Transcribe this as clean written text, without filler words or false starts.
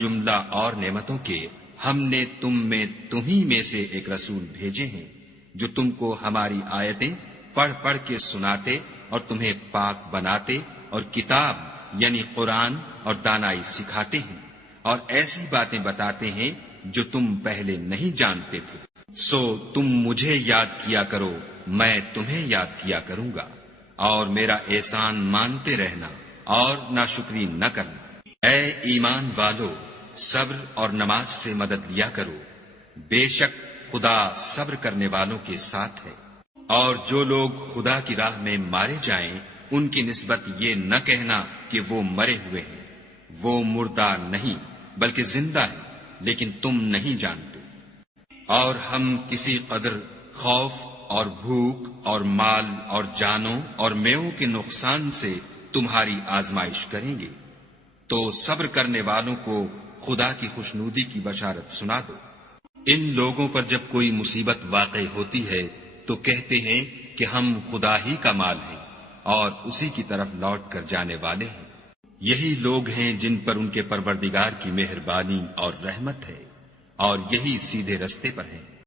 جملہ اور نعمتوں کے ہم نے تمہیں میں سے ایک رسول بھیجے ہیں جو تم کو ہماری آیتیں پڑھ پڑھ کے سناتے اور تمہیں پاک بناتے اور کتاب یعنی قرآن اور دانائی سکھاتے ہیں اور ایسی باتیں بتاتے ہیں جو تم پہلے نہیں جانتے تھے۔ سو تم مجھے یاد کیا کرو، میں تمہیں یاد کیا کروں گا، اور میرا احسان مانتے رہنا اور ناشکری نہ کرنا۔ اے ایمان والو، صبر اور نماز سے مدد لیا کرو، بے شک خدا صبر کرنے والوں کے ساتھ ہے۔ اور جو لوگ خدا کی راہ میں مارے جائیں ان کی نسبت یہ نہ کہنا کہ وہ مرے ہوئے ہیں، وہ مردہ نہیں بلکہ زندہ ہیں، لیکن تم نہیں جانتے۔ اور ہم کسی قدر خوف اور بھوک اور مال اور جانوں اور میووں کے نقصان سے تمہاری آزمائش کریں گے، تو صبر کرنے والوں کو خدا کی خوشنودی کی بشارت سنا دو۔ ان لوگوں پر جب کوئی مصیبت واقع ہوتی ہے تو کہتے ہیں کہ ہم خدا ہی کا مال ہیں اور اسی کی طرف لوٹ کر جانے والے ہیں۔ یہی لوگ ہیں جن پر ان کے پروردگار کی مہربانی اور رحمت ہے، اور یہی سیدھے رستے پر ہیں۔